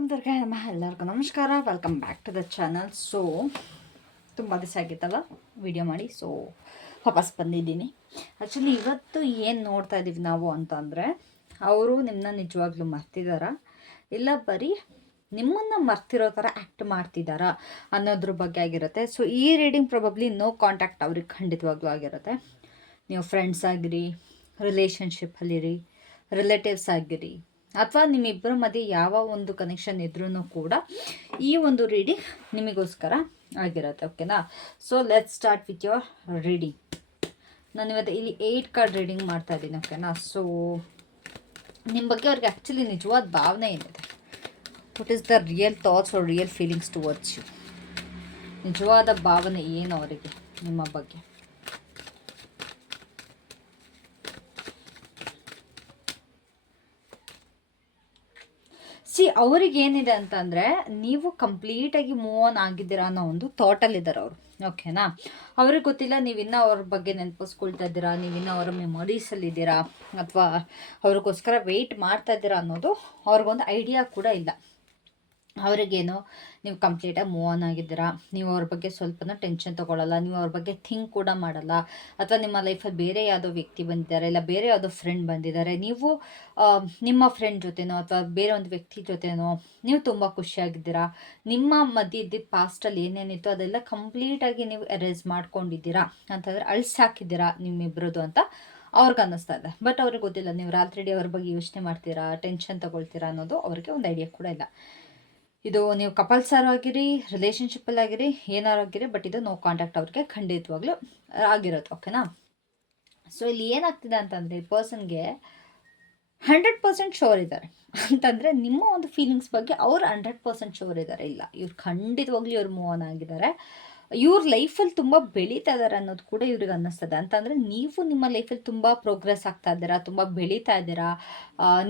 ಎಲ್ಲರಿಗೂ ನಮಸ್ಕಾರ, welcome back to the channel. So ತುಂಬ ದಿವಸ ಆಗಿತ್ತಲ್ಲ ವಿಡಿಯೋ ಮಾಡಿ, ಸೊ ವಾಪಸ್ ಬಂದಿದ್ದೀನಿ. ಆ್ಯಕ್ಚುಲಿ ಇವತ್ತು ಏನು ನೋಡ್ತಾ ಇದ್ದೀವಿ ನಾವು ಅಂತಂದರೆ, ಅವರು ನಿಮ್ಮನ್ನ ನಿಜವಾಗ್ಲೂ ಮರ್ತಿದ್ದಾರಾ ಇಲ್ಲ ಬರೀ ನಿಮ್ಮನ್ನು ಮರ್ತಿರೋ ಥರ ಆ್ಯಕ್ಟ್ ಮಾಡ್ತಿದ್ದಾರಾ ಅನ್ನೋದ್ರ ಬಗ್ಗೆ ಆಗಿರುತ್ತೆ. ಸೊ ಈ ರೀಡಿಂಗ್ ಪ್ರೊಬಬ್ಲಿ ನೋ ಕಾಂಟ್ಯಾಕ್ಟ್ ಅವ್ರಿಗೆ ಖಂಡಿತವಾಗ್ಲೂ ಆಗಿರುತ್ತೆ. ನೀವು ಫ್ರೆಂಡ್ಸ್ ಆಗಿರಿ, ರಿಲೇಷನ್ಶಿಪ್ಪಲ್ಲಿರಿ, ರಿಲೇಟಿವ್ಸ್ ಆಗಿರಿ, ಅಥವಾ ನಿಮ್ಮಿಬ್ಬರ ಮಧ್ಯೆ ಯಾವ ಒಂದು ಕನೆಕ್ಷನ್ ಇದ್ರೂ ಕೂಡ ಈ ಒಂದು ರೀಡಿಂಗ್ ನಿಮಗೋಸ್ಕರ ಆಗಿರುತ್ತೆ. ಓಕೆನಾ? So let's start with your reading. ನಾನು ಇವತ್ತು ಇಲ್ಲಿ 8 ಕಾರ್ಡ್ ರೀಡಿಂಗ್ ಮಾಡ್ತಾ ಇದ್ದೀನಿ. ಓಕೆನಾ? ಸೊ ನಿಮ್ಮ ಬಗ್ಗೆ ಅವ್ರಿಗೆ ಆ್ಯಕ್ಚುಲಿ ನಿಜವಾದ ಭಾವನೆ ಏನಿದೆ? What is the real thoughts are real feelings towards you? ನಿಜವಾದ ಭಾವನೆ ಏನು ಅವರಿಗೆ ನಿಮ್ಮ ಬಗ್ಗೆ? ಅವ್ರಿಗೇನಿದೆ ಅಂತಂದರೆ, ನೀವು ಕಂಪ್ಲೀಟಾಗಿ ಮೂವ್ ಆನ್ ಆಗಿದ್ದೀರಾ ಅನ್ನೋ ಒಂದು ಥಾಟಲ್ಲಿದ್ದಾರೆ ಅವರು. ಓಕೆನಾ? ಅವ್ರಿಗೆ ಗೊತ್ತಿಲ್ಲ ನೀವಿನ್ನೂ ಅವ್ರ ಬಗ್ಗೆ ನೆನಪಿಸ್ಕೊಳ್ತಾ ಇದ್ದೀರಾ, ನೀವಿನ್ನೂ ಅವರ ಮೆಮೊರೀಸಲ್ಲಿದ್ದೀರಾ, ಅಥವಾ ಅವ್ರಿಗೋಸ್ಕರ ವೆಯ್ಟ್ ಮಾಡ್ತಾ ಇದ್ದೀರಾ ಅನ್ನೋದು ಅವ್ರಿಗೊಂದು ಐಡಿಯಾ ಕೂಡ ಇಲ್ಲ. ಅವ್ರಿಗೇನು ನೀವು ಕಂಪ್ಲೀಟಾಗಿ ಮೂವ್ ಆನ್ ಆಗಿದ್ದೀರಾ, ನೀವು ಅವ್ರ ಬಗ್ಗೆ ಸ್ವಲ್ಪನೂ ಟೆನ್ಷನ್ ತೊಗೊಳ್ಳಲ್ಲ, ನೀವು ಅವ್ರ ಬಗ್ಗೆ ಥಿಂಕ್ ಕೂಡ ಮಾಡಲ್ಲ. ಅಥವಾ ನಿಮ್ಮ ಲೈಫಲ್ಲಿ ಬೇರೆ ಯಾವುದೋ ವ್ಯಕ್ತಿ ಬಂದಿದ್ದಾರೆ, ಇಲ್ಲ ಬೇರೆ ಯಾವುದೋ ಫ್ರೆಂಡ್ ಬಂದಿದ್ದಾರೆ, ನೀವು ನಿಮ್ಮ ಫ್ರೆಂಡ್ ಜೊತೆನೋ ಅಥವಾ ಬೇರೆ ಒಂದು ವ್ಯಕ್ತಿ ಜೊತೆನೋ ನೀವು ತುಂಬ ಖುಷಿಯಾಗಿದ್ದೀರಾ. ನಿಮ್ಮ ಮಧ್ಯೆ ಇದ್ದ ಪಾಸ್ಟಲ್ಲಿ ಏನೇನಿತ್ತು ಅದೆಲ್ಲ ಕಂಪ್ಲೀಟಾಗಿ ನೀವು ಎರೇಸ್ ಮಾಡ್ಕೊಂಡಿದ್ದೀರಾ, ಅಂತಂದರೆ ಅಳಿಸಾಕಿದ್ದೀರಾ ನಿಮ್ಮಿಬ್ಬರದು ಅಂತ ಅವ್ರಿಗೆ ಅನ್ನಿಸ್ತಾ ಇದೆ. ಬಟ್ ಅವ್ರಿಗೆ ಗೊತ್ತಿಲ್ಲ ನೀವು ರಾತ್ರಿ ಅವ್ರ ಬಗ್ಗೆ ಯೋಚನೆ ಮಾಡ್ತೀರಾ, ಟೆನ್ಷನ್ ತೊಗೊಳ್ತೀರಾ ಅನ್ನೋದು ಅವ್ರಿಗೆ ಒಂದು ಐಡಿಯಾ ಕೂಡ ಇಲ್ಲ. ಇದು ನೀವು ಕಪಲ್ಸಾರು ಆಗಿರಿ, ರಿಲೇಷನ್ಶಿಪ್ಪಲ್ಲಾಗಿರಿ, ಏನಾರು ಆಗಿರಿ, ಬಟ್ ಇದು ನೋ ಕಾಂಟ್ಯಾಕ್ಟ್ ಅವ್ರಿಗೆ ಖಂಡಿತವಾಗ್ಲೂ ಆಗಿರುತ್ತೆ. ಓಕೆನಾ? ಸೊ ಇಲ್ಲಿ ಏನಾಗ್ತಿದೆ ಅಂತಂದರೆ, ಈ ಪರ್ಸನ್ಗೆ 100% ಶೋರ್ ಇದ್ದಾರೆ ಅಂತಂದರೆ ನಿಮ್ಮ ಒಂದು ಫೀಲಿಂಗ್ಸ್ ಬಗ್ಗೆ ಅವ್ರು 100% ಶೋರ್ ಇದ್ದಾರೆ. ಇಲ್ಲ, ಇವ್ರು ಖಂಡಿತವಾಗ್ಲೂ ಇವ್ರು ಮೂವ್ ಆನ್ ಆಗಿದ್ದಾರೆ, ಇವ್ರ ಲೈಫಲ್ಲಿ ತುಂಬ ಬೆಳೀತಾ ಇದ್ದಾರೆ ಅನ್ನೋದು ಕೂಡ ಇವ್ರಿಗೆ ಅನ್ನಿಸ್ತದೆ. ಅಂತಂದರೆ ನೀವು ನಿಮ್ಮ ಲೈಫಲ್ಲಿ ತುಂಬ ಪ್ರೋಗ್ರೆಸ್ ಆಗ್ತಾ ಇದ್ದೀರಾ, ತುಂಬ ಬೆಳೀತಾ ಇದ್ದೀರಾ,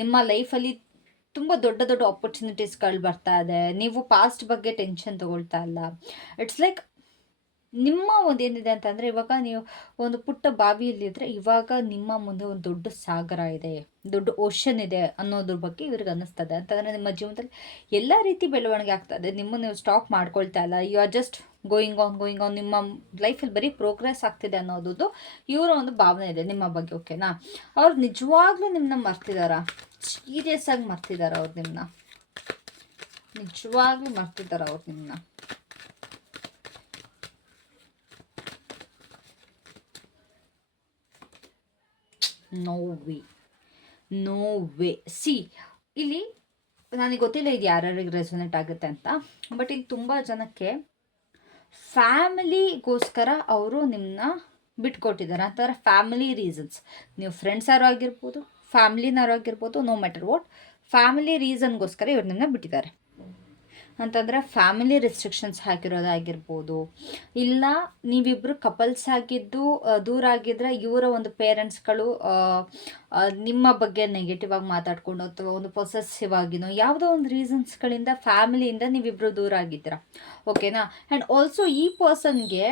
ನಿಮ್ಮ ಲೈಫಲ್ಲಿ ತುಂಬ ದೊಡ್ಡ ದೊಡ್ಡ ಆಪರ್ಚುನಿಟೀಸ್ಗಳು ಬರ್ತಾ ಇದೆ, ನೀವು ಪಾಸ್ಟ್ ಬಗ್ಗೆ ಟೆನ್ಷನ್ ತೊಗೊಳ್ತಾ ಇಲ್ಲ. ಇಟ್ಸ್ ಲೈಕ್ ನಿಮ್ಮ ಒಂದು ಏನಿದೆ ಅಂತಂದರೆ, ಇವಾಗ ನೀವು ಒಂದು ಪುಟ್ಟ ಬಾವಿಯಲ್ಲಿದ್ದರೆ ಇವಾಗ ನಿಮ್ಮ ಮುಂದೆ ಒಂದು ದೊಡ್ಡ ಸಾಗರ ಇದೆ, ದೊಡ್ಡ ಓಷನ್ ಇದೆ ಅನ್ನೋದ್ರ ಬಗ್ಗೆ ಇವ್ರಿಗೆ ಅನ್ನಿಸ್ತದೆ. ಅಂತಂದರೆ ನಿಮ್ಮ ಜೀವನದಲ್ಲಿ ಎಲ್ಲ ರೀತಿ ಬೆಳವಣಿಗೆ ಆಗ್ತದೆ, ನಿಮ್ಮನ್ನು ನೀವು ಸ್ಟಾಪ್ ಮಾಡ್ಕೊಳ್ತಾ ಇಲ್ಲ, you are just going on, ನಿಮ್ಮ ಲೈಫಲ್ಲಿ ಬರೀ ಪ್ರೋಗ್ರೆಸ್ ಆಗ್ತಿದೆ ಅನ್ನೋದು ಇವರ ಒಂದು ಭಾವನೆ ಇದೆ ನಿಮ್ಮ ಬಗ್ಗೆ. ಓಕೆನಾ? ಅವ್ರು ನಿಜವಾಗ್ಲೂ ನಿಮ್ಮನ್ನ ಮರ್ತಿದಾರಾ? ಸೀರಿಯಸ್ ಆಗಿ ಮರ್ತಿದಾರ ಅವ್ರು ನಿಮ್ಮನ್ನ? ನಿಜವಾಗ್ಲೂ ಮರ್ತಿದಾರ ಅವ್ರು ನಿಮ್ಮನ್ನ? No way. ಸಿ ಇಲ್ಲಿ ನನಗೆ ಗೊತ್ತಿಲ್ಲ ಇದು ಯಾರ್ಯಾರಿಗೆ ರೆಸೊನೇಟ್ ಆಗುತ್ತೆ ಅಂತ, ಬಟ್ ಇಲ್ಲಿ ತುಂಬ ಜನಕ್ಕೆ ಫ್ಯಾಮಿಲಿಗೋಸ್ಕರ ಅವರು ನಿಮ್ಮನ್ನ ಬಿಟ್ಕೊಟ್ಟಿದ್ದಾರೆ. ಆ ಥರ ಫ್ಯಾಮಿಲಿ ರೀಸನ್ಸ್, ನೀವು ಫ್ರೆಂಡ್ಸಾರು ಆಗಿರ್ಬೋದು, ಫ್ಯಾಮಿಲಿನಾರು ಆಗಿರ್ಬೋದು, ನೋ ಮ್ಯಾಟರ್ ವಾಟ್, ಫ್ಯಾಮಿಲಿ ರೀಸನ್ಗೋಸ್ಕರ ಇವ್ರು ನಿಮ್ಮನ್ನ ಬಿಟ್ಟಿದ್ದಾರೆ. ಅಂತಂದರೆ ಫ್ಯಾಮಿಲಿ ರೆಸ್ಟ್ರಿಕ್ಷನ್ಸ್ ಹಾಕಿರೋದಾಗಿರ್ಬೋದು, ಇಲ್ಲ ನೀವಿಬ್ಬರು ಕಪಲ್ಸ್ ಆಗಿದ್ದು ದೂರ ಆಗಿದ್ದರೆ ಇವರ ಒಂದು ಪೇರೆಂಟ್ಸ್ಗಳು ನಿಮ್ಮ ಬಗ್ಗೆ ನೆಗೆಟಿವ್ ಆಗಿ ಮಾತಾಡ್ಕೊಂಡು ಅಥವಾ ಒಂದು ಪೊಸೆಸಿವ್ ಆಗಿನೋ ಯಾವುದೋ ಒಂದು ರೀಸನ್ಸ್ಗಳಿಂದ ಫ್ಯಾಮಿಲಿಯಿಂದ ನೀವಿಬ್ಬರು ದೂರ ಆಗಿದ್ದೀರಾ. ಓಕೆನಾ? ಆ್ಯಂಡ್ ಆಲ್ಸೋ ಈ ಪರ್ಸನ್ಗೆ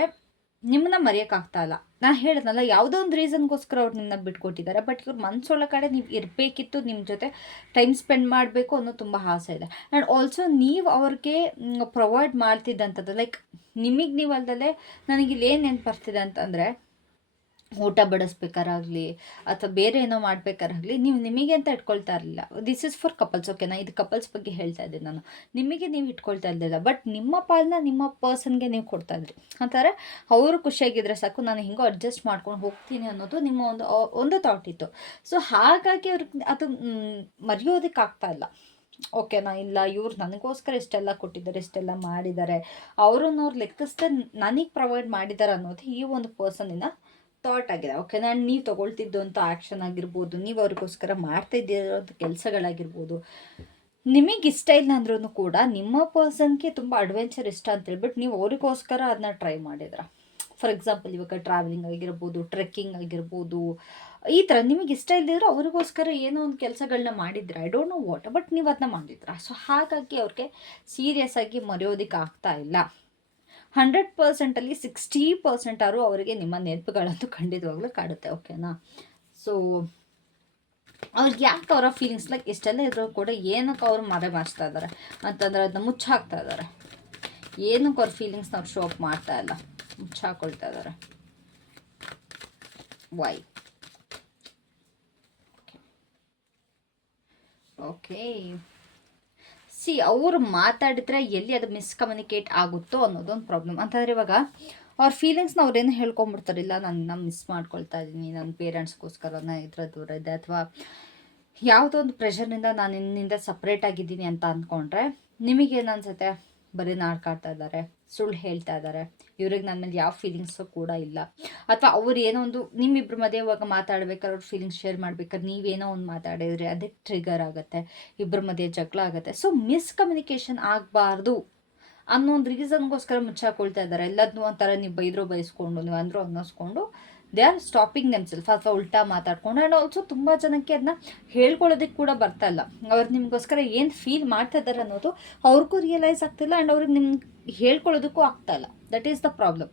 ನಿಮ್ಮನ್ನ ಮರೆಯೋಕ್ಕಾಗ್ತಾ ಇಲ್ಲ. ನಾನು ಹೇಳಿದ್ನಲ್ಲ, ಯಾವುದೋ ಒಂದು ರೀಸನ್ಗೋಸ್ಕರ ಅವ್ರು ನಿಮ್ಮನ್ನ ಬಿಟ್ಕೊಟ್ಟಿದ್ದಾರೆ, ಬಟ್ ಇವ್ರ ಮನಸ್ಸೊಳ ಕಡೆ ನೀವು ಇರಬೇಕಿತ್ತು, ನಿಮ್ಮ ಜೊತೆ ಟೈಮ್ ಸ್ಪೆಂಡ್ ಮಾಡಬೇಕು ಅನ್ನೋ ತುಂಬ ಆಸೆ ಇದೆ. ಆ್ಯಂಡ್ ಆಲ್ಸೋ ನೀವು ಅವ್ರಿಗೆ ಪ್ರೊವೈಡ್ ಮಾಡ್ತಿದ್ದಂಥದ್ದು, ಲೈಕ್ ನಿಮಗೆ ನೀವು ಅಲ್ದಲ್ಲೇ ನನಗಿಲ್ಲಿ ಏನು ನೆನಪು ಬರ್ತಿದೆ ಅಂತಂದರೆ, ಊಟ ಬಡಿಸ್ಬೇಕಾರಾಗಲಿ ಅಥವಾ ಬೇರೆ ಏನೋ ಮಾಡ್ಬೇಕಾರಾಗಲಿ ನೀವು ನಿಮಗೆ ಅಂತ ಇಟ್ಕೊಳ್ತಾ ಇರಲಿಲ್ಲ. This is for couples. ಓಕೆನಾ? ಇದು ಕಪಲ್ಸ್ ಬಗ್ಗೆ ಹೇಳ್ತಾ ಇದ್ದೀನಿ ನಾನು. ನಿಮಗೆ ನೀವು ಇಟ್ಕೊಳ್ತಾ ಇರಲಿಲ್ಲ, ಬಟ್ ನಿಮ್ಮ ಪಾಲನ್ನ ನಿಮ್ಮ ಪರ್ಸನ್ಗೆ ನೀವು ಕೊಡ್ತಾ ಇದ್ರಿ. ಅಂತಾರೆ ಅವರು ಖುಷಿಯಾಗಿದ್ದರೆ ಸಾಕು, ನಾನು ಹಿಂಗೋ ಅಡ್ಜಸ್ಟ್ ಮಾಡ್ಕೊಂಡು ಹೋಗ್ತೀನಿ ಅನ್ನೋದು ನಿಮ್ಮ ಒಂದು ಥಾಟ್ ಇತ್ತು. ಸೊ ಹಾಗಾಗಿ ಅವ್ರಿಗೆ ಅದು ಮರೆಯೋದಕ್ಕಾಗ್ತಾ ಇಲ್ಲ. ಓಕೆನಾ? ಇಲ್ಲ, ಇವ್ರು ನನಗೋಸ್ಕರ ಇಷ್ಟೆಲ್ಲ ಕೊಟ್ಟಿದ್ದಾರೆ, ಇಷ್ಟೆಲ್ಲ ಮಾಡಿದ್ದಾರೆ, ಅವ್ರನ್ನ ಅವ್ರು ಲೆಕ್ಕಿಸ್ದೆ ನನಗೆ ಪ್ರೊವೈಡ್ ಮಾಡಿದ್ದಾರೆ ಅನ್ನೋದು ಈ ಒಂದು ಪರ್ಸನ್ನಿನ ಥಾಟ್ ಆಗಿದೆ. ಓಕೆ? ನಾನು ನೀವು ತೊಗೊಳ್ತಿದ್ದಂಥ ಆ್ಯಕ್ಷನ್ ಆಗಿರ್ಬೋದು, ನೀವು ಅವ್ರಿಗೋಸ್ಕರ ಮಾಡ್ತಾ ಇದ್ದಿರೋಂಥ ಕೆಲಸಗಳಾಗಿರ್ಬೋದು, ನಿಮಗೆ ಇಷ್ಟ ಇಲ್ಲ ಅಂದ್ರೂ ಕೂಡ ನಿಮ್ಮ ಪರ್ಸನ್ಗೆ ತುಂಬ ಅಡ್ವೆಂಚರ್ ಇಷ್ಟ ಅಂತ ಹೇಳ್ಬಿಟ್ಟು ನೀವು ಅವರಿಗೋಸ್ಕರ ಅದನ್ನ ಟ್ರೈ ಮಾಡಿದ್ರ. ಫಾರ್ ಎಕ್ಸಾಂಪಲ್, ಇವಾಗ ಟ್ರಾವೆಲಿಂಗ್ ಆಗಿರ್ಬೋದು, ಟ್ರೆಕ್ಕಿಂಗ್ ಆಗಿರ್ಬೋದು, ಈ ಥರ ನಿಮಗೆ ಇಷ್ಟ ಇಲ್ಲದಿದ್ರು ಅವರಿಗೋಸ್ಕರ ಏನೋ ಒಂದು ಕೆಲಸಗಳನ್ನ ಮಾಡಿದ್ರೆ, I don't know what, but ನೀವು ಅದನ್ನ ಮಾಡಿದ್ರ. ಸೊ ಹಾಗಾಗಿ ಅವ್ರಿಗೆ ಸೀರಿಯಸ್ ಆಗಿ ಮರೆಯೋದಕ್ಕೆ ಆಗ್ತಾ ಇಲ್ಲ. 100%ಅಲ್ಲಿ 60% ಅವರಿಗೆ ನಿಮ್ಮ ನೆನಪುಗಳಂತೂ ಖಂಡಿತವಾಗ್ಲೂ ಕಾಡುತ್ತೆ. ಓಕೆನಾ? ಸೊ ಅವ್ರಿಗೆ ಯಾಕೆ ಅವರ ಫೀಲಿಂಗ್ಸ್ನ ಎಷ್ಟೆಲ್ಲ ಇದ್ರೂ ಕೂಡ ಏನಕ್ಕೆ ಅವ್ರು ಮರೆಮಾಚ್ತಾ ಇದ್ದಾರೆ ಅಂತಂದರೆ ಅದನ್ನ ಮುಚ್ಚಾಕ್ತಾ ಇದ್ದಾರೆ. ಏನಕ್ಕೆ ಅವ್ರ ಫೀಲಿಂಗ್ಸ್ನ ಅವ್ರು ಶೋ ಅಪ್ ಮಾಡ್ತಾ ಇಲ್ಲ, ಮುಚ್ಚಾಕೊಳ್ತಾ ಇದ್ದಾರೆ. ವೈ? ಓಕೆ, ಸಿ ಅವರು ಮಾತಾಡಿದ್ರೆ ಎಲ್ಲಿ ಅದು ಮಿಸ್ಕಮ್ಯುನಿಕೇಟ್ ಆಗುತ್ತೋ ಅನ್ನೋದೊಂದು ಪ್ರಾಬ್ಲಮ್. ಅಂತಂದರೆ ಇವಾಗ ಅವ್ರ ಫೀಲಿಂಗ್ಸ್ನ ಅವ್ರೇನು ಹೇಳ್ಕೊಂಬಿಡ್ತಾರಿಲ್ಲ, ನಾನು ಮಿಸ್ ಮಾಡ್ಕೊಳ್ತಾ ಇದ್ದೀನಿ, ನನ್ನ ಪೇರೆಂಟ್ಸ್ಗೋಸ್ಕರ ಇದ್ರ ದೂರ ಇದೆ, ಅಥವಾ ಯಾವುದೋ ಒಂದು ಪ್ರೆಷರ್ನಿಂದ ನಾನು ನಿನ್ನಿಂದ ಸಪ್ರೇಟ್ ಆಗಿದ್ದೀನಿ ಅಂತ ಅಂದ್ಕೊಂಡ್ರೆ ನಿಮಗೇನು ಅನ್ಸುತ್ತೆ? ಬರೀ ನಾಡ್ಕಾಡ್ತಾ ಇದ್ದಾರೆ, ಸುಳ್ಳು ಹೇಳ್ತಾ ಇದ್ದಾರೆ, ಇವ್ರಿಗೆ ನನ್ನ ಮೇಲೆ ಯಾವ ಫೀಲಿಂಗ್ಸು ಕೂಡ ಇಲ್ಲ. ಅಥವಾ ಅವ್ರು ಏನೋ ಒಂದು ನಿಮ್ಮಿಬ್ಬರ ಮಧ್ಯೆ ಇವಾಗ ಮಾತಾಡ್ಬೇಕಾದ್ರೆ ಅವ್ರ ಫೀಲಿಂಗ್ಸ್ ಶೇರ್ ಮಾಡ್ಬೇಕಾದ್ರೆ ನೀವೇನೋ ಒಂದು ಮಾತಾಡಿದ್ರೆ ಅದಕ್ಕೆ ಟ್ರಿಗರ್ ಆಗುತ್ತೆ, ಇಬ್ಬರ ಮಧ್ಯೆ ಜಗಳ ಆಗುತ್ತೆ. ಸೊ ಮಿಸ್ಕಮ್ಯುನಿಕೇಷನ್ ಆಗಬಾರ್ದು ಅನ್ನೋ ಒಂದು ರೀಸನ್ಗೋಸ್ಕರ ಮುಚ್ಚಾಕೊಳ್ತಾ ಇದ್ದಾರೆ. ಎಲ್ಲದನ್ನೂ ಒಂಥರ ನೀವು ಬೈದ್ರೋ ಬೈಸ್ಕೊಂಡು, ನೀವು ಅಂದ್ರೂ ಅನ್ನಿಸ್ಕೊಂಡು ದೇ ಆರ್ ಸ್ಟಾಪಿಂಗ್ ದೆಮ್ಸೆಲ್ಫ್, ಅಥವಾ ಉಲ್ಟಾ ಮಾತಾಡ್ಕೊಂಡು. ಆ್ಯಂಡ್ ಆಲ್ಸೋ ತುಂಬ ಜನಕ್ಕೆ ಅದನ್ನ ಹೇಳ್ಕೊಳ್ಳೋದಕ್ಕೆ ಕೂಡ ಬರ್ತಾ ಇಲ್ಲ. ಅವ್ರು ನಿಮಗೋಸ್ಕರ ಏನು ಫೀಲ್ ಮಾಡ್ತಾ ಇದ್ದಾರೆ ಅನ್ನೋದು ಅವ್ರಿಗೂ ರಿಯಲೈಸ್ ಆಗ್ತಿಲ್ಲ, ಆ್ಯಂಡ್ ಅವ್ರಿಗೆ ನಿಮ್ಗೆ ಹೇಳ್ಕೊಳ್ಳೋದಕ್ಕೂ ಆಗ್ತಾಯಿಲ್ಲ. That is the problem.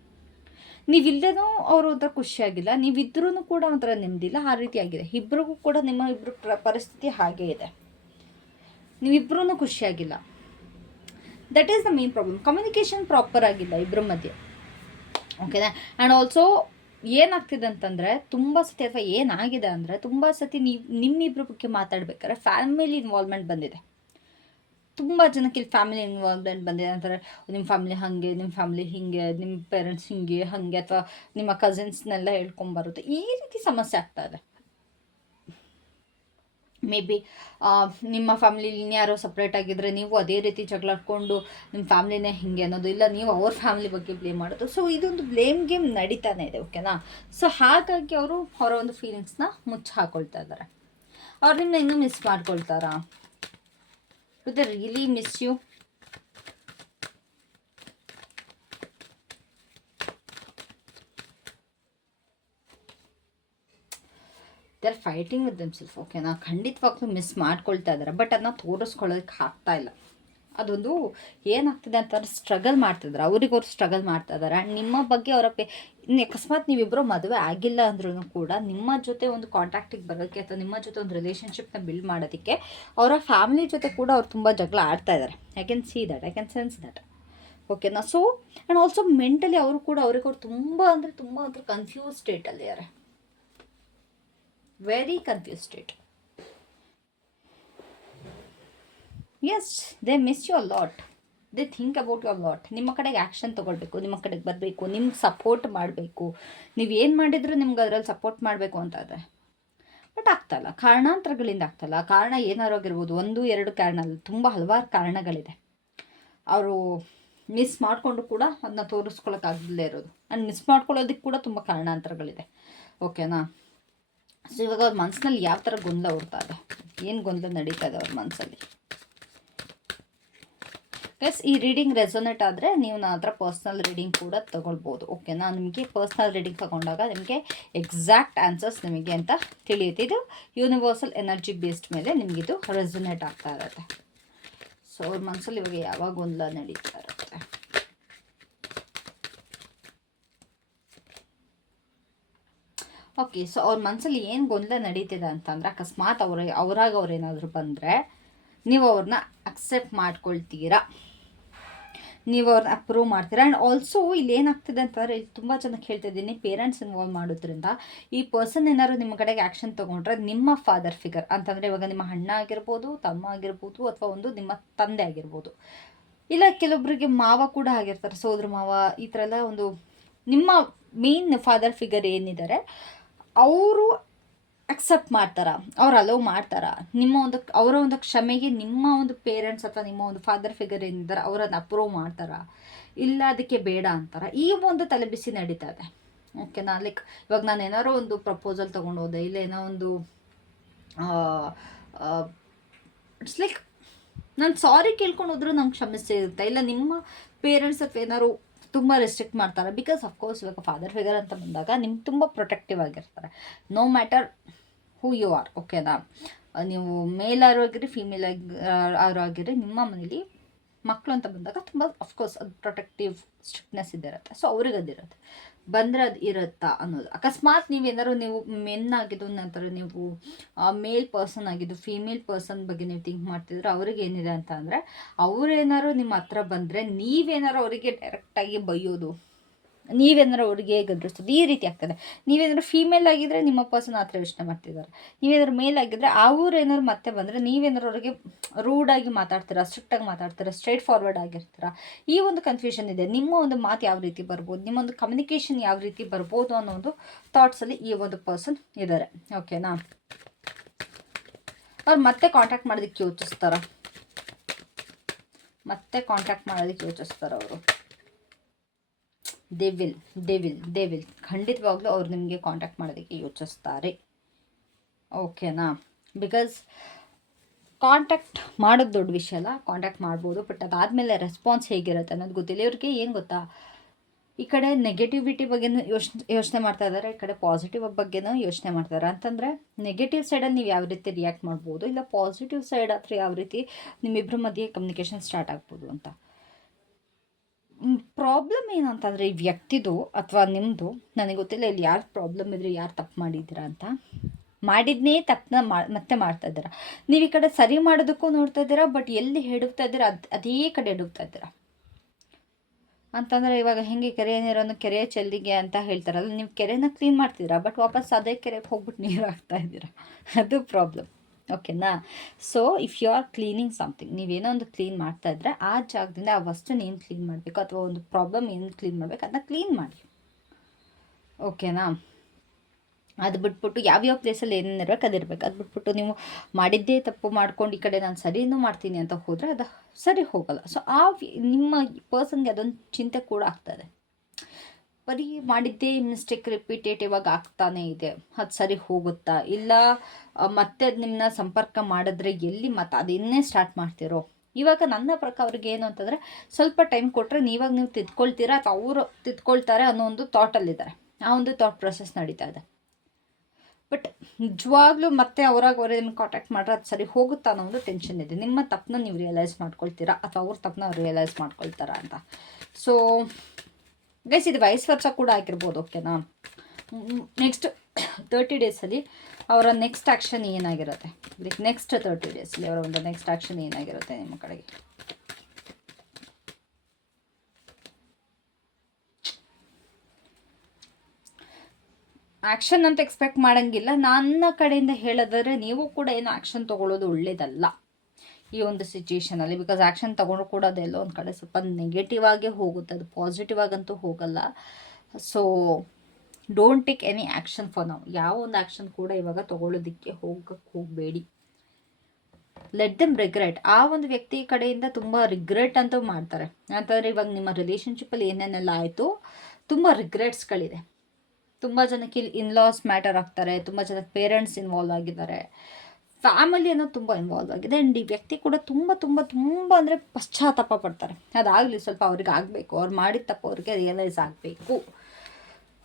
ನೀವಿಲ್ಲದೇನೋ ಅವರು ಒಂಥರ ಖುಷಿಯಾಗಿಲ್ಲ, ನೀವಿದ್ರೂ ಕೂಡ ಒಂಥರ ನೆಮ್ಮದಿಲ್ಲ, ಆ ರೀತಿಯಾಗಿದೆ. ಇಬ್ಬರಿಗೂ ಕೂಡ ನಿಮ್ಮ ಇಬ್ಬರು ಪರಿಸ್ಥಿತಿ ಹಾಗೇ ಇದೆ, ನೀವಿಬ್ಬರೂ ಖುಷಿಯಾಗಿಲ್ಲ. That is the main problem. Communication proper ಆಗಿಲ್ಲ ಇಬ್ಬರ ಮಧ್ಯೆ, ಓಕೆನಾ. ಆ್ಯಂಡ್ ಆಲ್ಸೋ ಏನಾಗ್ತಿದೆ ಅಂತಂದರೆ ತುಂಬ ಸತಿ, ಅಥವಾ ಏನಾಗಿದೆ ಅಂದರೆ ತುಂಬ ಸತಿ ನಿಮ್ಮಿಬ್ಬರ ಬಗ್ಗೆ ಮಾತಾಡ್ಬೇಕಾದ್ರೆ ಫ್ಯಾಮಿಲಿ ಇನ್ವಾಲ್ವ್ಮೆಂಟ್ ಬಂದಿದೆ. ತುಂಬ ಜನಕ್ಕೆ ಇಲ್ಲಿ ಫ್ಯಾಮಿಲಿ ಇನ್ವಾಲ್ವ್ಮೆಂಟ್ ಬಂದಿದೆ ಅಂತಾರೆ. ನಿಮ್ಮ ಫ್ಯಾಮಿಲಿ ಹಾಗೆ, ನಿಮ್ಮ ಫ್ಯಾಮಿಲಿ ಹೀಗೆ, ನಿಮ್ಮ ಪೇರೆಂಟ್ಸ್ ಹೀಗೆ ಹಾಗೆ, ಅಥವಾ ನಿಮ್ಮ ಕಸಿನ್ಸ್ನೆಲ್ಲ ಹೇಳ್ಕೊಂಬರುತ್ತೆ. ಈ ರೀತಿ ಸಮಸ್ಯೆ ಆಗ್ತಾ ಇದೆ. ಮೇ ಬಿ ನಿಮ್ಮ ಫ್ಯಾಮಿಲಿಲಿ ಇನ್ಯಾರೋ ಸಪ್ರೇಟ್ ಆಗಿದ್ದರೆ ನೀವು ಅದೇ ರೀತಿ ಜಗಳಾಡ್ಕೊಂಡು ನಿಮ್ಮ ಫ್ಯಾಮಿಲಿನೇ ಹಿಂಗೆ ಅನ್ನೋದು, ಇಲ್ಲ ನೀವು ಅವ್ರ ಫ್ಯಾಮಿಲಿ ಬಗ್ಗೆ ಬ್ಲೇಮ್ ಮಾಡೋದು. ಸೊ ಇದೊಂದು ಬ್ಲೇಮ್ ಗೇಮ್ ನಡೀತಾನೆ ಇದೆ, ಓಕೆನಾ. ಸೊ ಹಾಗಾಗಿ ಅವರು ಅವರ ಒಂದು ಫೀಲಿಂಗ್ಸ್ನ ಮುಚ್ಚಿ ಹಾಕೊಳ್ತಾ ಇದ್ದಾರೆ. ಅವ್ರು ನಿಮ್ಮನ್ನ ಇನ್ನೂ ಮಿಸ್ ಮಾಡ್ಕೊಳ್ತಾರಾ? Do they really miss you? They are fighting with themselves, ಓಕೆನಾ. ಖಂಡಿತವಾಗ್ಲೂ ಮಿಸ್ ಮಾಡ್ಕೊಳ್ತಾ ಇದ್ದಾರೆ, ಬಟ್ ಅದನ್ನ ತೋರಿಸ್ಕೊಳ್ಳೋದಕ್ಕೆ ಆಗ್ತಾ ಇಲ್ಲ. ಅದೊಂದು ಏನಾಗ್ತಿದೆ ಅಂತಂದ್ರೆ ಸ್ಟ್ರಗಲ್ ಮಾಡ್ತಿದ್ದಾರೆ, ಅವ್ರಿಗವ್ರು ಸ್ಟ್ರಗಲ್ ಮಾಡ್ತಾ ಇದ್ದಾರೆ. ಆ್ಯಂಡ್ ನಿಮ್ಮ ಬಗ್ಗೆ ಅವರ ಅಕಸ್ಮಾತ್ ನೀವಿಬ್ಬರು ಮದುವೆ ಆಗಿಲ್ಲ ಅಂದ್ರೂ ಕೂಡ ನಿಮ್ಮ ಜೊತೆ ಒಂದು ಕಾಂಟ್ಯಾಕ್ಟಿಗೆ ಬರೋಕ್ಕೆ, ಅಥವಾ ನಿಮ್ಮ ಜೊತೆ ಒಂದು ರಿಲೇಷನ್ಶಿಪ್ನ ಬಿಲ್ಡ್ ಮಾಡೋದಕ್ಕೆ ಅವರ ಫ್ಯಾಮಿಲಿ ಜೊತೆ ಕೂಡ ಅವ್ರು ತುಂಬ ಜಗಳ ಆಡ್ತಾ ಇದ್ದಾರೆ. I can see that, I can sense that, ಓಕೆನಾ. ಸೊ ಆ್ಯಂಡ್ ಆಲ್ಸೋ ಮೆಂಟಲಿ ಅವರು ಕೂಡ ಅವ್ರಿಗವ್ರು ತುಂಬ ಅಂದರೆ ತುಂಬ ಒಂಥರ ಕನ್ಫ್ಯೂಸ್ ಸ್ಟೇಟಲ್ಲಿದ್ದಾರೆ, very confuse state. Yes, they miss you a lot, they think about you a lot. ನಿಮ್ಮ ಕಡೆಗೆ ಆ್ಯಕ್ಷನ್ ತೊಗೊಳ್ಬೇಕು, ನಿಮ್ಮ ಕಡೆಗೆ ಬರಬೇಕು, ನಿಮ್ಗೆ ಸಪೋರ್ಟ್ ಮಾಡಬೇಕು. ನೀವೇನು ಮಾಡಿದರೂ ನಿಮ್ಗೆ ಅದರಲ್ಲಿ ಸಪೋರ್ಟ್ ಮಾಡಬೇಕು ಅಂತ ಇದೆ, ಬಟ್ ಆಗ್ತಾಯಿಲ್ಲ. ಕಾರಣಾಂತರಗಳಿಂದ ಆಗ್ತಾಯಿಲ್ಲ. ಕಾರಣ ಏನಾರು ಆಗಿರ್ಬೋದು, 1-2 ಕಾರಣ ಅಲ್ಲ, ತುಂಬ ಹಲವಾರು ಕಾರಣಗಳಿದೆ. ಅವರು ಮಿಸ್ ಮಾಡಿಕೊಂಡು ಕೂಡ ಅದನ್ನ ತೋರಿಸ್ಕೊಳ್ಳೋಕ್ಕಾಗದಲ್ಲೇ ಇರೋದು. ಆ್ಯಂಡ್ ಮಿಸ್ ಮಾಡ್ಕೊಳ್ಳೋದಕ್ಕೆ ಕೂಡ ತುಂಬ ಕಾರಣಾಂತರಗಳಿದೆ, ಓಕೆನಾ. ಸೊ ಇವಾಗ ಅವ್ರ ಮನಸ್ಸಿನಲ್ಲಿ ಯಾವ ಥರ ಗೊಂದಲ ಓಡ್ತಾ ಇದೆ, ಏನು ಗೊಂದಲ ನಡೀತಾ ಇದೆ ಅವ್ರ ಮನಸ್ಸಲ್ಲಿ? ಎಸ್, ಈ ರೀಡಿಂಗ್ ರೆಸೊನೇಟ್ ಆದರೆ ನೀವು ನನ್ನ ಹತ್ರ ಪರ್ಸ್ನಲ್ ರೀಡಿಂಗ್ ಕೂಡ ತೊಗೊಳ್ಬೋದು, ಓಕೆನಾ. ನಿಮಗೆ ಪರ್ಸ್ನಲ್ ರೀಡಿಂಗ್ ತೊಗೊಂಡಾಗ ನಿಮಗೆ ಎಕ್ಸಾಕ್ಟ್ ಆನ್ಸರ್ಸ್ ನಿಮಗೆ ಅಂತ ತಿಳಿಯುತ್ತೆ. ಇದು ಯೂನಿವರ್ಸಲ್ ಎನರ್ಜಿ ಬೇಸ್ಡ್ ಮೇಲೆ ನಿಮಗಿದು ರೆಸೊನೇಟ್ ಆಗ್ತಾ ಇರುತ್ತೆ. ಸೊ ಅವ್ರ ಮನಸ್ಸಲ್ಲಿ ಇವಾಗ ಯಾವಾಗ ಗೊಂದಲ ನಡೀತಾ ಇರುತ್ತೆ? ಓಕೆ, ಸೊ ಅವ್ರ ಮನಸ್ಸಲ್ಲಿ ಏನು ಗೊಂದಲ ನಡೀತಿದೆ ಅಂತಂದರೆ, ಅಕಸ್ಮಾತ್ ಅವ್ರೇನಾದರೂ ಬಂದರೆ ನೀವು ಅವ್ರನ್ನ ಅಕ್ಸೆಪ್ಟ್ ಮಾಡ್ಕೊಳ್ತೀರಾ, ನೀವು ಅವ್ರನ್ನ ಅಪ್ರೂವ್ ಮಾಡ್ತೀರಾ. ಆ್ಯಂಡ್ ಆಲ್ಸೋ ಇಲ್ಲಿ ಏನಾಗ್ತಿದೆ ಅಂತಂದರೆ, ತುಂಬ ಜನಕ್ಕೆ ಹೇಳ್ತಾ ಇದ್ದೀನಿ, ಪೇರೆಂಟ್ಸ್ ಇನ್ವಾಲ್ವ್ ಮಾಡೋದ್ರಿಂದ ಈ ಪರ್ಸನ್ ಏನಾದ್ರು ನಿಮ್ಮ ಕಡೆಗೆ ಆ್ಯಕ್ಷನ್ ತೊಗೊಂಡ್ರೆ ನಿಮ್ಮ ಫಾದರ್ ಫಿಗರ್ ಅಂತಂದರೆ, ಇವಾಗ ನಿಮ್ಮ ಅಣ್ಣ ಆಗಿರ್ಬೋದು, ತಮ್ಮ ಆಗಿರ್ಬೋದು, ಅಥವಾ ಒಂದು ನಿಮ್ಮ ತಂದೆ ಆಗಿರ್ಬೋದು, ಇಲ್ಲ ಕೆಲವೊಬ್ಬರಿಗೆ ಮಾವ ಕೂಡ ಆಗಿರ್ತಾರೆ, ಸೋದರ ಮಾವ, ಈ ಥರ ಎಲ್ಲ ಒಂದು ನಿಮ್ಮ ಮೇನ್ ಫಾದರ್ ಫಿಗರ್ ಏನಿದ್ದಾರೆ ಅವರು ಅಕ್ಸೆಪ್ಟ್ ಮಾಡ್ತಾರಾ, ಅವ್ರು ಅಲೋ ಮಾಡ್ತಾರಾ ಅವರ ಒಂದು ಕ್ಷಮೆಗೆ ನಿಮ್ಮ ಒಂದು ಪೇರೆಂಟ್ಸ್ ಅಥವಾ ನಿಮ್ಮ ಒಂದು ಫಾದರ್ ಫಿಗರ್ ಏನಿದ್ದಾರೆ ಅವರನ್ನು ಅಪ್ರೂವ್ ಮಾಡ್ತಾರಾ, ಇಲ್ಲ ಅದಕ್ಕೆ ಬೇಡ ಅಂತಾರ? ಈ ಒಂದು ತಲೆಬಿಸಿ ನಡೀತಾ ಇದೆ, ಓಕೆನಾ. ಲೈಕ್ ಇವಾಗ ನಾನು ಏನಾರೋ ಒಂದು ಪ್ರಪೋಸಲ್ ತೊಗೊಂಡೋದೆ, ಇಲ್ಲ ಏನೋ ಒಂದು ಇಟ್ಸ್ ಲೈಕ್ ನಾನು ಸಾರಿ ಕೇಳ್ಕೊಂಡು ಹೋದ್ರೂ ನಂಗೆ ಕ್ಷಮಿಸ್ತಾ ಇರುತ್ತೆ, ಇಲ್ಲ ನಿಮ್ಮ ಪೇರೆಂಟ್ಸ್ ಅಥವಾ ಏನಾದ್ರು ತುಂಬ ರೆಸ್ಟ್ರಿಕ್ಟ್ ಮಾಡ್ತಾರೆ. ಬಿಕಾಸ್ ಅಫ್ಕೋರ್ಸ್ ಇವಾಗ ಫಾದರ್ ಫಿಗರ್ ಅಂತ ಬಂದಾಗ ನಿಮ್ಗೆ ತುಂಬ ಪ್ರೊಟೆಕ್ಟಿವ್ ಆಗಿರ್ತಾರೆ, no matter who you are, ಓಕೆನಾ. ನೀವು ಮೇಲ್ ಆಗಿರಿ, ಫೀಮೇಲ್ ಆರೋ ಆಗಿರಿ, ನಿಮ್ಮ ಮನೇಲಿ ಮಕ್ಕಳು ಅಂತ ಬಂದಾಗ ತುಂಬ ಅಫ್ಕೋರ್ಸ್ ಅದು ಪ್ರೊಟೆಕ್ಟಿವ್ ಸ್ಟ್ರಿಕ್ಟ್ನೆಸ್ ಇದಿರುತ್ತೆ. ಸೊ ಅವ್ರಿಗೆ ಅದಿರುತ್ತೆ. ಬಂದರೆ ಅದು ಇರುತ್ತಾ ಅನ್ನೋದು. ಅಕಸ್ಮಾತ್ ನೀವೇನಾದ್ರು ನೀವು ಮೆನ್ ಆಗಿದ್ದು ನಂತರ ನೀವು ಮೇಲ್ ಪರ್ಸನ್ ಆಗಿದ್ದು ಫೀಮೇಲ್ ಪರ್ಸನ್ ಬಗ್ಗೆ ನೀವು ಥಿಂಕ್ ಮಾಡ್ತಿದ್ರೆ ಅವ್ರಿಗೆ ಏನಿದೆ ಅಂತ ಅಂದರೆ, ಅವ್ರೇನಾದ್ರು ನಿಮ್ಮ ಹತ್ರ ಬಂದರೆ ನೀವೇನಾರು ಅವರಿಗೆ ಡೈರೆಕ್ಟಾಗಿ ಬೈಯೋದು, ನೀವೇನಾರು ಅವ್ರಿಗೆ ಗದರಿಸೋದು, ಈ ರೀತಿ ಆಗ್ತದೆ. ನೀವೇನಾದ್ರು ಫೀಮೇಲ್ ಆಗಿದ್ದರೆ ನಿಮ್ಮ ಪರ್ಸನ್ ಆ ಥರ ಯೋಚನೆ ಮಾಡ್ತಿದ್ದಾರೆ. ನೀವೇನಾದ್ರು ಮೇಲ್ ಆಗಿದ್ದರೆ ಅವ್ರೇನಾದ್ರು ಮತ್ತೆ ಬಂದರೆ ನೀವೇನಾದ್ರು ಅವರಿಗೆ ರೂಡಾಗಿ ಮಾತಾಡ್ತೀರಾ, ಸ್ಟ್ರಿಕ್ಟಾಗಿ ಮಾತಾಡ್ತೀರಾ, ಸ್ಟ್ರೈಟ್ ಫಾರ್ವರ್ಡ್ ಆಗಿರ್ತೀರಾ. ಈ ಒಂದು ಕನ್ಫ್ಯೂಷನ್ ಇದೆ. ನಿಮ್ಮ ಒಂದು ಮಾತು ಯಾವ ರೀತಿ ಬರ್ಬೋದು, ನಿಮ್ಮೊಂದು ಕಮ್ಯುನಿಕೇಷನ್ ಯಾವ ರೀತಿ ಬರ್ಬೋದು ಅನ್ನೋ ಒಂದು ಥಾಟ್ಸಲ್ಲಿ ಈ ಒಂದು ಪರ್ಸನ್ ಇದ್ದಾರೆ. ಓಕೆನಾ? ಅವ್ರು ಮತ್ತೆ ಕಾಂಟ್ಯಾಕ್ಟ್ ಮಾಡೋದಕ್ಕೆ ಯೋಚಿಸ್ತಾರ, ಮತ್ತೆ ಕಾಂಟ್ಯಾಕ್ಟ್ ಮಾಡೋದಕ್ಕೆ ಯೋಚಿಸ್ತಾರೆ ಅವರು. ದೇ ವಿಲ್ ಖಂಡಿತವಾಗ್ಲೂ ಅವ್ರು ನಿಮಗೆ ಕಾಂಟ್ಯಾಕ್ಟ್ ಮಾಡೋದಕ್ಕೆ ಯೋಚಿಸ್ತಾರೆ. ಓಕೆನಾ? ಬಿಕಾಸ್ ಕಾಂಟ್ಯಾಕ್ಟ್ ಮಾಡೋದು ದೊಡ್ಡ ವಿಷಯ ಅಲ್ಲ, ಕಾಂಟ್ಯಾಕ್ಟ್ ಮಾಡ್ಬೋದು. ಬಟ್ ಅದಾದಮೇಲೆ ರೆಸ್ಪಾನ್ಸ್ ಹೇಗಿರುತ್ತೆ ಅನ್ನೋದು ಗೊತ್ತಿಲ್ಲ. ಇವ್ರಿಗೆ ಏನು ಗೊತ್ತಾ, ಈ ಕಡೆ ನೆಗೆಟಿವಿಟಿ ಬಗ್ಗೆನೂ ಯೋಚನೆ ಮಾಡ್ತಾ ಇದ್ದಾರೆ, ಈ ಕಡೆ ಪಾಸಿಟಿವ್ ಬಗ್ಗೆನೂ ಯೋಚನೆ ಮಾಡ್ತಾರೆ. ಅಂತಂದರೆ ನೆಗೆಟಿವ್ ಸೈಡಲ್ಲಿ ನೀವು ಯಾವ ರೀತಿ ರಿಯಾಕ್ಟ್ ಮಾಡ್ಬೋದು, ಇಲ್ಲ ಪಾಸಿಟಿವ್ ಸೈಡ್ ಹತ್ರ ಯಾವ ರೀತಿ ನಿಮ್ಮಿಬ್ಬರ ಮಧ್ಯೆ ಕಮ್ಯುನಿಕೇಷನ್ ಸ್ಟಾರ್ಟ್ ಆಗ್ಬೋದು ಅಂತ. ಪ್ರಾಬ್ಲಮ್ ಏನು ಅಂತಂದರೆ ಈ ವ್ಯಕ್ತಿದು ಅಥವಾ ನಿಮ್ಮದು, ನನಗೆ ಗೊತ್ತಿಲ್ಲ ಇಲ್ಲಿ ಯಾರು ಪ್ರಾಬ್ಲಮ್ ಇದ್ರೆ ಯಾರು ತಪ್ಪು ಮಾಡಿದ್ದೀರಾ ಅಂತ. ಮಾಡಿದ್ನೇ ತಪ್ಪನ್ನ ಮತ್ತೆ ಮಾಡ್ತಾ ಇದ್ದೀರಾ. ನೀವು ಈ ಕಡೆ ಸರಿ ಮಾಡೋದಕ್ಕೂ ನೋಡ್ತಾ ಇದ್ದೀರಾ, ಬಟ್ ಎಲ್ಲಿ ಹೆಡುಗ್ತಾ ಇದ್ದೀರಾ ಅದೇ ಕಡೆ ಹೆಡುಗ್ತಾ ಇದ್ದೀರಾ. ಅಂತಂದರೆ ಇವಾಗ ಹೆಂಗೆ ಕೆರೆಯ ನೀರನ್ನು ಕೆರೆಯ ಚೆಲ್ಲಿಗೆ ಅಂತ ಹೇಳ್ತಾರಲ್ಲ, ನೀವು ಕೆರೆನ ಕ್ಲೀನ್ ಮಾಡ್ತಿದ್ದೀರಾ, ಬಟ್ ವಾಪಸ್ ಅದೇ ಕೆರೆಗೆ ಹೋಗ್ಬಿಟ್ಟು ನೀರು ಹಾಕ್ತಾ ಇದ್ದೀರಾ. ಅದು ಪ್ರಾಬ್ಲಮ್. ಓಕೆನಾ? So if you are cleaning something, ನೀವೇನೋ ಒಂದು ಕ್ಲೀನ್ ಮಾಡ್ತಾ ಇದ್ರೆ ಆ ಜಾಗದಿಂದ ಆ ವಸ್ತುನ ಏನು ಕ್ಲೀನ್ ಮಾಡಬೇಕು ಅಥವಾ ಒಂದು ಪ್ರಾಬ್ಲಮ್ ಏನು ಕ್ಲೀನ್ ಮಾಡಬೇಕು ಅದನ್ನ ಕ್ಲೀನ್ ಮಾಡಿ. ಓಕೆನಾ? ಅದು ಬಿಟ್ಬಿಟ್ಟು ಯಾವ್ಯಾವ ಪ್ಲೇಸಲ್ಲಿ ಏನೇನು ಇರಬೇಕು ಅದಿರ್ಬೇಕು. ಅದು ಬಿಟ್ಬಿಟ್ಟು ನೀವು ಮಾಡಿದ್ದೇ ತಪ್ಪು ಮಾಡ್ಕೊಂಡು ಈ ಕಡೆ ನಾನು ಸರಿನೂ ಮಾಡ್ತೀನಿ ಅಂತ ಹೋದರೆ ಅದು ಸರಿ ಹೋಗಲ್ಲ. ಸೊ ನಿಮ್ಮ ಪರ್ಸನ್ಗೆ ಅದೊಂದು ಚಿಂತೆ ಕೂಡ ಆಗ್ತದೆ. ಬರೀ ಮಾಡಿದ್ದೇ ಮಿಸ್ಟೇಕ್ ರಿಪೀಟೇಟಿವ್ ಆಗಿ ಆಗ್ತಾನೇ ಇದೆ, ಅದು ಸರಿ ಹೋಗುತ್ತಾ ಇಲ್ಲ ಮತ್ತೆ ಅದು ನಿಮ್ಮನ್ನ ಸಂಪರ್ಕ ಮಾಡಿದ್ರೆ ಎಲ್ಲಿ ಮತ್ತೆ ಅದನ್ನೇ ಸ್ಟಾರ್ಟ್ ಮಾಡ್ತಿರೋ. ಇವಾಗ ನನ್ನ ಪ್ರಕಾರ ಅವ್ರಿಗೆ ಏನು ಅಂತಂದರೆ, ಸ್ವಲ್ಪ ಟೈಮ್ ಕೊಟ್ಟರೆ ನೀವಾಗ ನೀವು ತಿದ್ಕೊಳ್ತೀರಾ ಅಥವಾ ಅವರು ತಿದ್ಕೊಳ್ತಾರೆ ಅನ್ನೋ ಒಂದು ಥಾಟಲ್ಲಿದ್ದಾರೆ. ಆ ಒಂದು ಥಾಟ್ ಪ್ರೊಸೆಸ್ ನಡೀತಾ ಇದೆ. ಬಟ್ ನಿಜವಾಗ್ಲೂ ಮತ್ತೆ ಅವರೇ ನಿಮ್ಗೆ ಕಾಂಟ್ಯಾಕ್ಟ್ ಮಾಡ್ರೆ ಅದು ಸರಿ ಹೋಗುತ್ತಾ ಅನ್ನೋ ಒಂದು ಟೆನ್ಷನ್ ಇದೆ. ನಿಮ್ಮ ತಪ್ಪನ್ನ ನೀವು ರಿಯಲೈಸ್ ಮಾಡ್ಕೊಳ್ತೀರಾ ಅಥವಾ ಅವ್ರ ತಪ್ಪನ್ನ ರಿಯಲೈಸ್ ಮಾಡ್ಕೊಳ್ತಾರಾ ಅಂತ. ಸೊ ಗೈಸ್, ಇದು ವಯಸ್ ವರ್ಷ ಕೂಡ ಆಗಿರ್ಬೋದು. ಓಕೆನಾ? ನೆಕ್ಸ್ಟ್ 30 ಡೇಸಲ್ಲಿ ಅವರ ನೆಕ್ಸ್ಟ್ ಆ್ಯಕ್ಷನ್ ಏನಾಗಿರುತ್ತೆ, ಲೈಕ್ ನೆಕ್ಸ್ಟ್ 30 ಡೇಸಲ್ಲಿ ಅವರ ಒಂದು ನೆಕ್ಸ್ಟ್ ಆ್ಯಕ್ಷನ್ ಏನಾಗಿರುತ್ತೆ ನಿಮ್ಮ ಕಡೆಗೆ. ಆ್ಯಕ್ಷನ್ ಅಂತ ಎಕ್ಸ್ಪೆಕ್ಟ್ ಮಾಡೋಂಗಿಲ್ಲ. ನನ್ನ ಕಡೆಯಿಂದ ಹೇಳೋದಾದ್ರೆ ನೀವು ಕೂಡ ಏನು ಆ್ಯಕ್ಷನ್ ತೊಗೊಳ್ಳೋದು ಒಳ್ಳೇದಲ್ಲ ಈ ಒಂದು ಸಿಚುಯೇಷನಲ್ಲಿ. ಬಿಕಾಸ್ ಆ್ಯಕ್ಷನ್ ತೊಗೊಂಡ್ರು ಕೂಡ ಅದೆಲ್ಲೋ ಒಂದು ಕಡೆ ಸ್ವಲ್ಪ ನೆಗೆಟಿವ್ ಆಗೇ ಹೋಗುತ್ತೆ, ಅದು ಪಾಸಿಟಿವ್ ಆಗಂತೂ ಹೋಗಲ್ಲ. So don't take any action for ನಾವು. ಯಾವ ಒಂದು ಆ್ಯಕ್ಷನ್ ಕೂಡ ಇವಾಗ ತೊಗೊಳ್ಳೋದಕ್ಕೆ ಹೋಗಬೇಡಿ. Let them regret. ಆ ಒಂದು ವ್ಯಕ್ತಿ ಕಡೆಯಿಂದ ತುಂಬ ರಿಗ್ರೆಟ್ ಅಂತೂ ಮಾಡ್ತಾರೆ. ಅಂತಂದರೆ ಇವಾಗ ನಿಮ್ಮ ರಿಲೇಷನ್ಶಿಪ್ಪಲ್ಲಿ ಏನೇನೆಲ್ಲ ಆಯಿತು, ತುಂಬ ರಿಗ್ರೆಟ್ಸ್ಗಳಿದೆ. ತುಂಬ ಜನಕ್ಕೆ ಇನ್ಲಾಸ್ ಮ್ಯಾಟರ್ ಆಗ್ತಾರೆ, ತುಂಬ ಜನಕ್ಕೆ ಪೇರೆಂಟ್ಸ್ ಇನ್ವಾಲ್ವ್ ಆಗಿದ್ದಾರೆ, ಫ್ಯಾಮಿಲಿ ಅನ್ನೋದು ತುಂಬ ಇನ್ವಾಲ್ವ್ ಆಗಿದೆ. ಆ್ಯಂಡ್ ಈ ವ್ಯಕ್ತಿ ಕೂಡ ತುಂಬ ತುಂಬ ತುಂಬ ಅಂದರೆ ಪಶ್ಚಾತ್ತಾಪ ಪಡ್ತಾರೆ. ಅದಾಗಲಿ, ಸ್ವಲ್ಪ ಅವ್ರಿಗೆ ಆಗಬೇಕು, ಅವ್ರು ಮಾಡಿದ ತಪ್ಪು ಅವ್ರಿಗೆ ರಿಯಲೈಸ್ ಆಗಬೇಕು.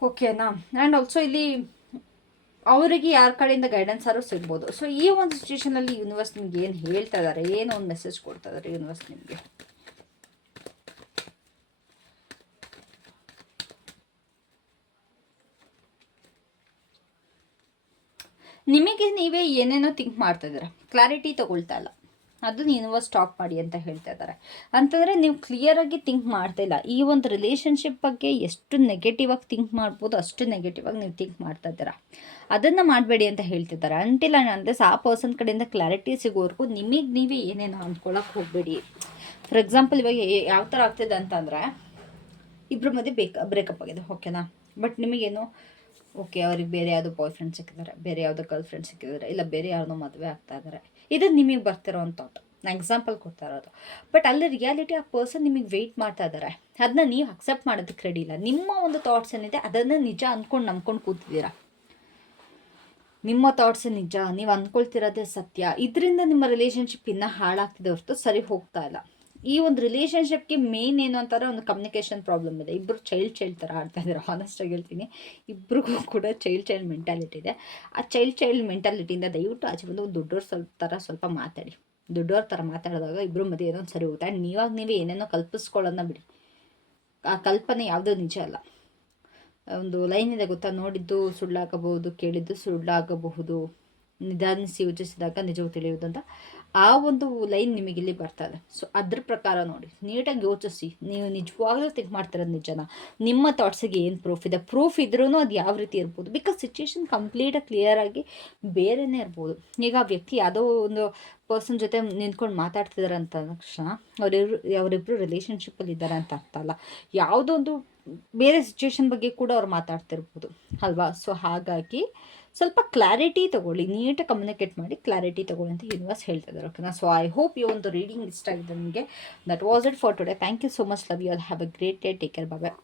ಓಕೆನಾ? ಆ್ಯಂಡ್ ಆಲ್ಸೋ ಇಲ್ಲಿ ಅವರಿಗೆ ಯಾರ ಕಡೆಯಿಂದ ಗೈಡೆನ್ಸ್ ಆದರೂ ಸಿಗ್ಬೋದು. ಸೊ ಈ ಒಂದು ಸಿಚುವೇಷನಲ್ಲಿ ಯೂನಿವರ್ಸ್ ನಿಮ್ಗೆ ಏನು ಹೇಳ್ತಾ ಇದ್ದಾರೆ, ಏನು ಒಂದು ಮೆಸೇಜ್ ಕೊಡ್ತಾ ಇದ್ದಾರೆ ಯೂನಿವರ್ಸ್ ನಿಮಗೆ. ನಿಮಗೆ ನೀವೇ ಏನೇನೋ ಥಿಂಕ್ ಮಾಡ್ತಾ ಇದ್ದೀರಾ, ಕ್ಲಾರಿಟಿ ತೊಗೊಳ್ತಾ ಇಲ್ಲ, ಅದನ್ನು ಯೂನಿವರ್ಸ್ ಸ್ಟಾಪ್ ಮಾಡಿ ಅಂತ ಹೇಳ್ತಾ ಇದ್ದಾರೆ. ಅಂತಂದರೆ ನೀವು ಕ್ಲಿಯರಾಗಿ ಥಿಂಕ್ ಮಾಡ್ತಾ ಇಲ್ಲ. ಈ ಒಂದು ರಿಲೇಷನ್ಶಿಪ್ ಬಗ್ಗೆ ಎಷ್ಟು ನೆಗೆಟಿವ್ ಆಗಿ ಥಿಂಕ್ ಮಾಡ್ಬೋದು ಅಷ್ಟು ನೆಗೆಟಿವ್ ಆಗಿ ನೀವು ಥಿಂಕ್ ಮಾಡ್ತಾ ಇದ್ದೀರಾ. ಅದನ್ನು ಮಾಡಬೇಡಿ ಅಂತ ಹೇಳ್ತಿದ್ದಾರೆ. ಅಂಟಿಲ್ಲ ಅಂದರೆ ಆ ಪರ್ಸನ್ ಕಡೆಯಿಂದ ಕ್ಲಾರಿಟಿ ಸಿಗೋವರೆಗೂ ನಿಮಗೆ ನೀವೇ ಏನೇನೋ ಅಂದ್ಕೊಳ್ಳೋಕೆ ಹೋಗಬೇಡಿ. ಫಾರ್ ಎಕ್ಸಾಂಪಲ್ ಇವಾಗ ಯಾವ ಥರ ಆಗ್ತಿದೆ ಅಂತಂದರೆ, ಇಬ್ಬರ ಮಧ್ಯೆ ಬ್ರೇಕಪ್ ಆಗಿದೆ. ಓಕೆನಾ? ಬಟ್ ನಿಮಗೇನು, ಓಕೆ ಅವ್ರಿಗೆ ಬೇರೆ ಯಾವುದೋ ಬಾಯ್ ಫ್ರೆಂಡ್ ಸಿಕ್ಕಿದ್ದಾರೆ, ಬೇರೆ ಯಾವುದೋ ಗರ್ಲ್ ಫ್ರೆಂಡ್ ಸಿಕ್ಕಿದ್ದಾರೆ, ಇಲ್ಲ ಬೇರೆ ಯಾರನ್ನೋ ಮದುವೆ ಆಗ್ತಾ ಇದ್ದಾರೆ. ಇದು ನಿಮಗೆ ಬರ್ತಿರೋ ಒಂದು ಥಾಟ್, ನಾನು ಎಕ್ಸಾಂಪಲ್ ಕೊಡ್ತಾ ಇರೋದು. ಬಟ್ ಅಲ್ಲಿ ರಿಯಾಲಿಟಿ ಆ ಪರ್ಸನ್ ನಿಮಗೆ ವೆಯ್ಟ್ ಮಾಡ್ತಾ ಇದ್ದಾರೆ. ಅದನ್ನ ನೀವು ಅಕ್ಸೆಪ್ಟ್ ಮಾಡೋದಕ್ಕೆ ರೆಡಿ ಇಲ್ಲ. ನಿಮ್ಮ ಒಂದು ಥಾಟ್ಸ್ ಏನಿದೆ ಅದನ್ನು ನಿಜ ಅಂದ್ಕೊಂಡು ನಂಬ್ಕೊಂಡು ಕೂತಿದ್ದೀರಾ. ನಿಮ್ಮ ಥಾಟ್ಸ್ ನಿಜ, ನೀವು ಅಂದ್ಕೊಳ್ತಿರೋದೇ ಸತ್ಯ. ಇದರಿಂದ ನಿಮ್ಮ ರಿಲೇಷನ್ಶಿಪ್ ಇನ್ನೂ ಹಾಳಾಗ್ತಿದೆ ಹೊರತು ಸರಿ ಹೋಗ್ತಾ ಇಲ್ಲ. ಈ ಒಂದು ರಿಲೇಷನ್ಶಿಪ್ಗೆ ಮೇನ್ ಏನು ಅಂತಾರೆ, ಒಂದು ಕಮ್ಯುನಿಕೇಷನ್ ಪ್ರಾಬ್ಲಮ್ ಇದೆ. ಇಬ್ಬರು ಚೈಲ್ಡ್ ಥರ ಆಡ್ತಾ ಇದ್ದಾರೆ. ಆನೆಸ್ಟಾಗಿ ಹೇಳ್ತೀನಿ, ಇಬ್ರಿಗೂ ಕೂಡ ಚೈಲ್ಡ್ ಮೆಂಟಾಲಿಟಿ ಇದೆ. ಆ ಚೈಲ್ಡ್ ಮೆಂಟಾಲಿಟಿಯಿಂದ ದಯವಿಟ್ಟು ಆಚೆ ಬಂದು ದೊಡ್ಡವ್ರು ಸ್ವಲ್ಪ ಮಾತಾಡಿ. ದೊಡ್ಡವ್ರ ಥರ ಮಾತಾಡಿದಾಗ ಇಬ್ಬರು ಮಧ್ಯೆ ಏನೋ ಸರಿ ಹೋಗುತ್ತೆ. ಆ್ಯಂಡ್ ನೀವೇ ಏನೇನೋ ಕಲ್ಪಿಸ್ಕೊಳ್ಳೋದನ್ನ ಬಿಡಿ. ಆ ಕಲ್ಪನೆ ಯಾವುದೂ ನಿಜ ಅಲ್ಲ. ಒಂದು ಲೈನ್ ಇದೆ ಗೊತ್ತಾ, ನೋಡಿದ್ದು ಸುಳ್ಳಾಗಬಹುದು, ಕೇಳಿದ್ದು ಸುಳ್ಳಾಗಬಹುದು, ನಿಧಾನಿಸಿ ಯೋಚಿಸಿದಾಗ ನಿಜವು ತಿಳಿಯುವುದು ಅಂತ. ಆ ಒಂದು ಲೈನ್ ನಿಮಗಿಲ್ಲಿ ಬರ್ತಾ ಇದೆ. ಸೊ ಅದ್ರ ಪ್ರಕಾರ ನೋಡಿ, ನೀಟಾಗಿ ಯೋಚಿಸಿ. ನೀವು ನಿಜವಾಗ್ಲೂ ಥಿಂಕ್ ಮಾಡ್ತಿರೋದು ನಿಜನಾ? ನಿಮ್ಮ ಥಾಟ್ಸಿಗೆ ಏನು ಪ್ರೂಫ್ ಇದೆ? ಪ್ರೂಫ್ ಇದ್ರೂ ಅದು ಯಾವ ರೀತಿ ಇರ್ಬೋದು? ಬಿಕಾಸ್ ಸಿಚುವೇಶನ್ ಕಂಪ್ಲೀಟಾಗಿ ಕ್ಲಿಯರಾಗಿ ಬೇರೆಯೇ ಇರ್ಬೋದು. ಈಗ ಆ ವ್ಯಕ್ತಿ ಯಾವುದೋ ಒಂದು ಪರ್ಸನ್ ಜೊತೆ ನಿಂತ್ಕೊಂಡು ಮಾತಾಡ್ತಿದ್ದಾರೆ ಅಂತ ತಕ್ಷಣ ಅವರಿಬ್ಬರು ರಿಲೇಷನ್ಶಿಪ್ಪಲ್ಲಿ ಇದ್ದಾರೆ ಅಂತ ಅರ್ಥ ಅಲ್ಲ. ಯಾವುದೋ ಒಂದು ಬೇರೆ ಸಿಚುವೇಶನ್ ಬಗ್ಗೆ ಕೂಡ ಅವ್ರು ಮಾತಾಡ್ತಿರ್ಬೋದು ಅಲ್ವಾ? ಸೊ ಹಾಗಾಗಿ ಸ್ವಲ್ಪ ಕ್ಲಾರಿಟಿ ತೊಗೊಳ್ಳಿ, ನೀಟಾಗಿ ಕಮ್ಯುನಿಕೇಟ್ ಮಾಡಿ ಕ್ಲಾರಿಟಿ ತೊಗೊಳ್ಳಿ ಅಂತ ಯೂನಿವರ್ಸ್ ಹೇಳ್ತಾ ಇದ್ದಾರೆ. ಓಕೆನಾ? ಸೊ ಐ ಹೋಪ್ ಈ ಒಂದು ರೀಡಿಂಗ್ ಇಷ್ಟ ಆಗಿದೆ ನಿಮಗೆ. That was it for today. Thank you so much. Love you all. Have a great day. Take care. Bye.